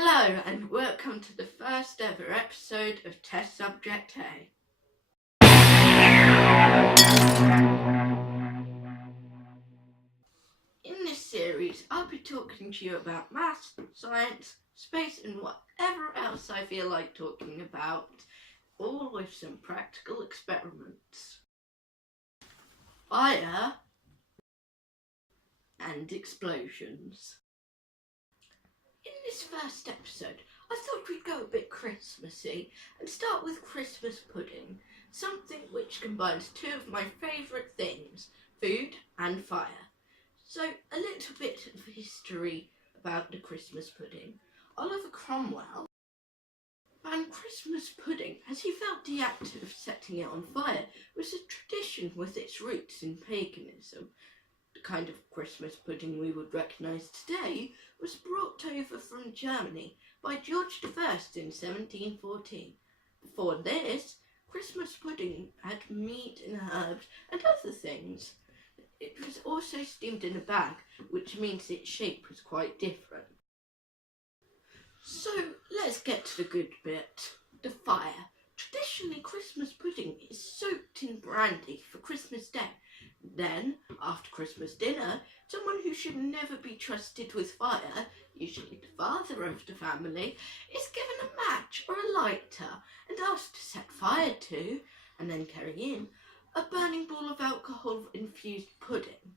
Hello and welcome to the first ever episode of Test Subject A. In this series, I'll be talking to you about maths, science, space and whatever else I feel like talking about, all with some practical experiments. Fire and explosions. In this first episode, I thought we'd go a bit Christmassy and start with Christmas pudding, something which combines two of my favourite things, food and fire. So a little bit of history about the Christmas pudding. Oliver Cromwell banned Christmas pudding as he felt the act of setting it on fire was a tradition with its roots in paganism. The kind of Christmas pudding we would recognise today was brought over from Germany by George I in 1714. Before this, Christmas pudding had meat and herbs and other things. It was also steamed in a bag, which means its shape was quite different. So let's get to the good bit, the fire. Traditionally, Christmas pudding is soaked in brandy for Christmas Day. Then, after Christmas dinner, someone who should never be trusted with fire, usually the father of the family, is given a match or a lighter and asked to set fire to, and then carry in, a burning ball of alcohol-infused pudding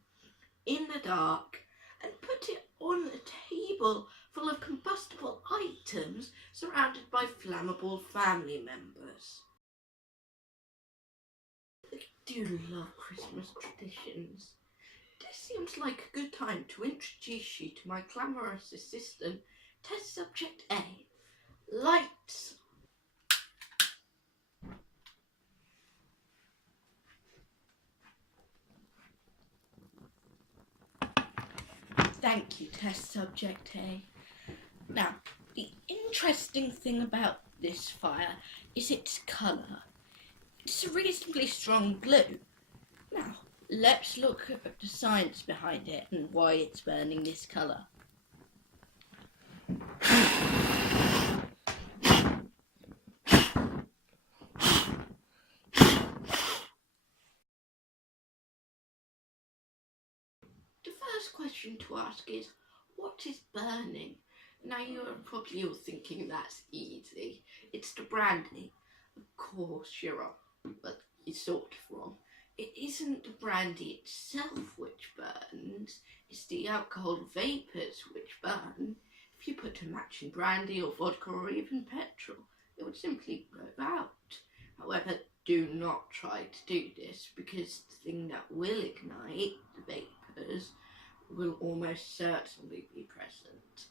in the dark and put it on a table full of combustible items surrounded by flammable family members. I do love Christmas traditions. This seems like a good time to introduce you to my glamorous assistant, Test Subject A. Lights. Thank you, Test Subject A. Now, the interesting thing about this fire is its colour. It's a reasonably strong blue. Now, let's look at the science behind it and why it's burning this colour. The first question to ask is, what is burning? Now you're probably all thinking that's easy. It's the brandy. Of course you're wrong, but you're sort of wrong. It isn't the brandy itself which burns, it's the alcohol vapours which burn. If you put a match in brandy or vodka or even petrol, it would simply go out. However, do not try to do this because the thing that will ignite the vapours will almost certainly be present.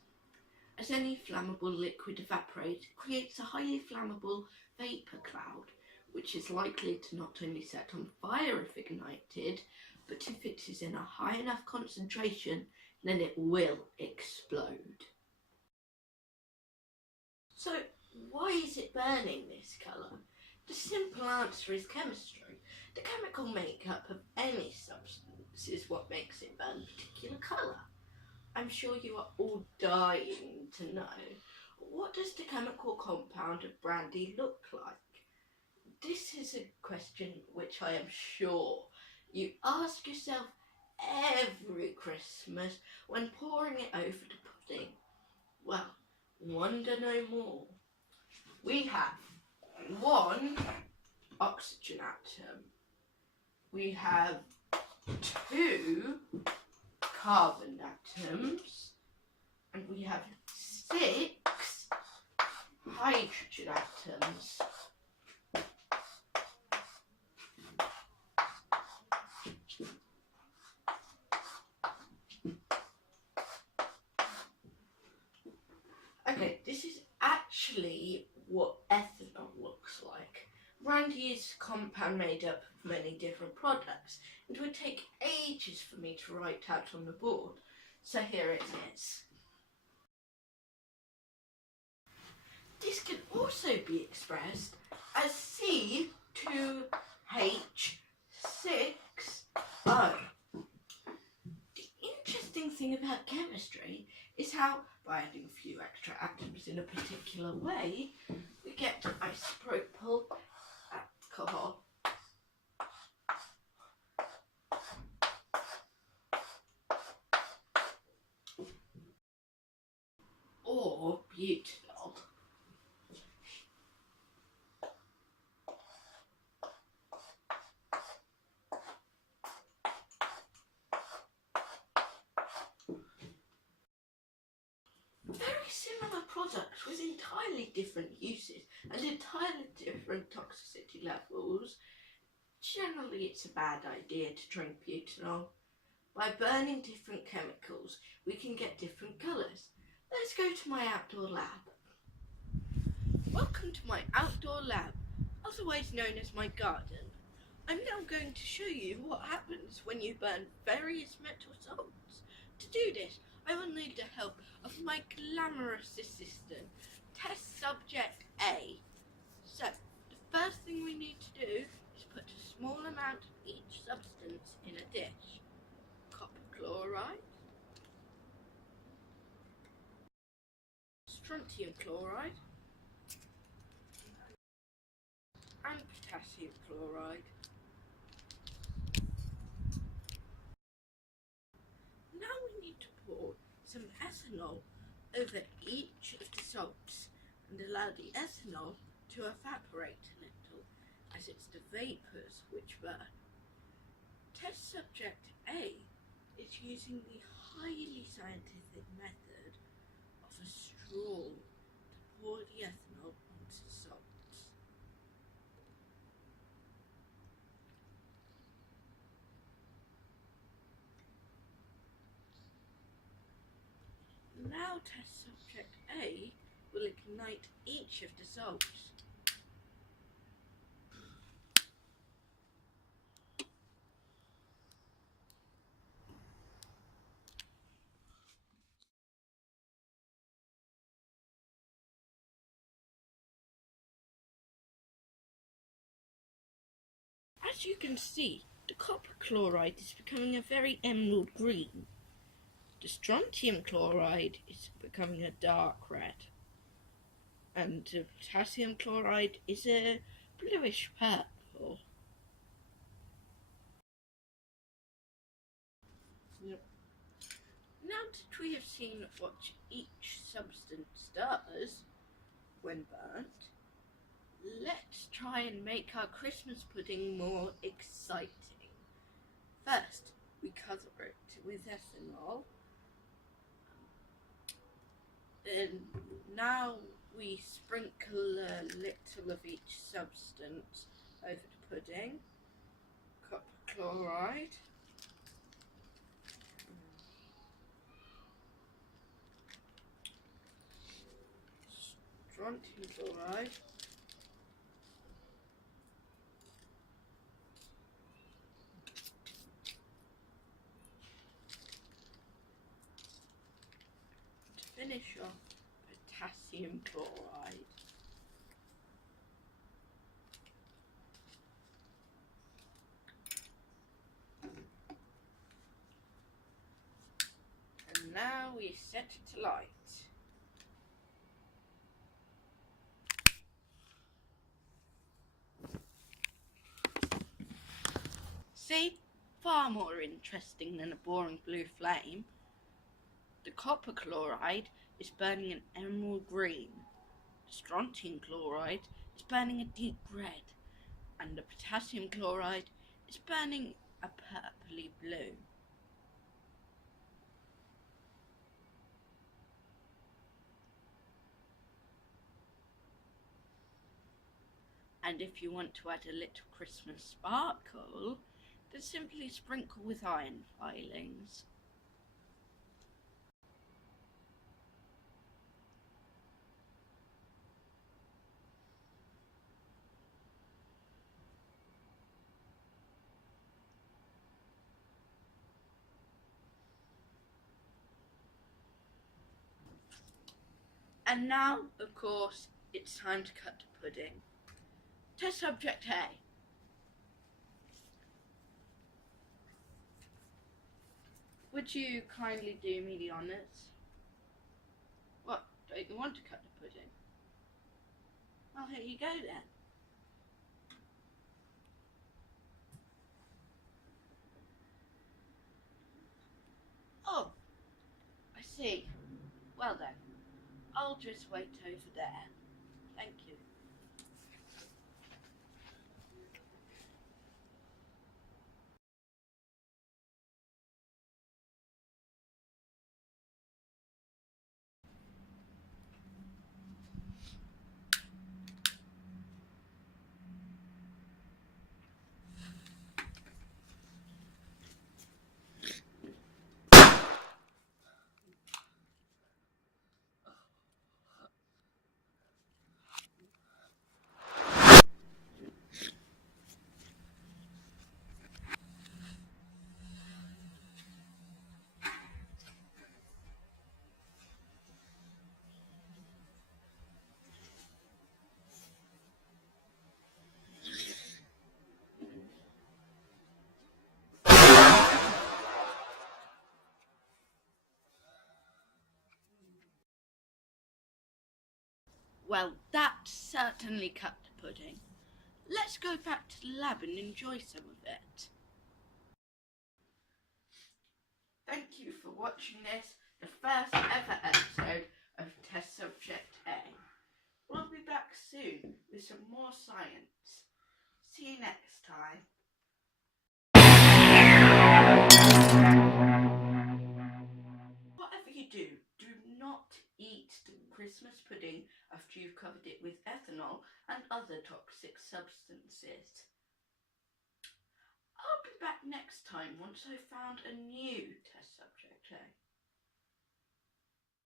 As any flammable liquid evaporates, it creates a highly flammable vapour cloud, which is likely to not only set on fire if ignited, but if it is in a high enough concentration, then it will explode. So, why is it burning this colour? The simple answer is chemistry. The chemical makeup of any substance is what makes it burn a particular colour. I'm sure you are all dying to know, what does the chemical compound of brandy look like? This is a question which I am sure you ask yourself every Christmas when pouring it over the pudding. Well, wonder no more. We have one oxygen atom. We have two carbon atoms, and we have 6 hydrogen atoms. Okay, this is actually what ethanol looks like. Brandy is a compound made up of many different products. It would take ages for me to write out on the board, so here it is. This can also be expressed as C2H6O. The interesting thing about chemistry is how, by adding a few extra atoms in a particular way, we get isopropyl alcohol. Or butanol. Very similar products with entirely different uses and entirely different toxicity levels. Generally, it's a bad idea to drink butanol. By burning different chemicals, we can get different colours. Let's go to my outdoor lab. Welcome to my outdoor lab, otherwise known as my garden. I'm now going to show you what happens when you burn various metal salts. To do this, I will need the help of my glamorous assistant, test subject A. So, the first thing we need to do is put a small amount of each substance in a dish. Copper chloride, strontium chloride, and potassium chloride. Now we need to pour some ethanol over each of the salts and allow the ethanol to evaporate a little, as it's the vapours which burn. Test subject A is using the highly scientific method of a straw to pour the ethanol onto the salts. Now test subject A will ignite each of the salts. As you can see, the copper chloride is becoming a very emerald green. The strontium chloride is becoming a dark red. And the potassium chloride is a bluish purple. Now that we have seen what each substance does when burnt, let's try and make our Christmas pudding more exciting. First, we cover it with ethanol. Then now we sprinkle a little of each substance over the pudding. Copper chloride. Strontium chloride. To finish off, potassium chloride. And now we set it alight. See, far more interesting than a boring blue flame. The copper chloride is burning an emerald green. The strontium chloride is burning a deep red. And the potassium chloride is burning a purpley blue. And if you want to add a little Christmas sparkle, then simply sprinkle with iron filings. And now, of course, it's time to cut the pudding. Test subject A. Would you kindly do me the honours? you want to cut the pudding? Well, here you go then. Oh, I see. Well then, I'll just wait over there. Thank you. Well, that certainly cut the pudding. Let's go back to the lab and enjoy some of it. Thank you for watching this, the first ever episode of Test Subject A. We'll be back soon with some more science. See you next time. Whatever you do, do not eat the Christmas pudding after you've covered it with ethanol and other toxic substances. I'll be back next time once I've found a new test subject.